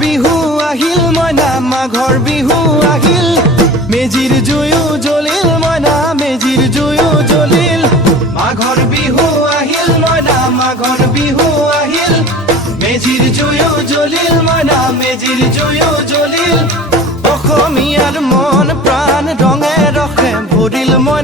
বিহু আহিল মইনা মাঘৰ বিহু আহিল মেজিৰ জুয়ো জ্বলিল মইনা মেজিৰ জুয়ো জ্বলিল মাঘৰ বিহু আহিল মইনা মাঘৰ বিহু আহিল মেজিৰ জুয়ো জ্বলিল মইনা মেজিৰ জুয়ো জ্বলিল অসমীয়াৰ মন প্ৰাণ ৰঙে ৰখে ভৰিল মইনা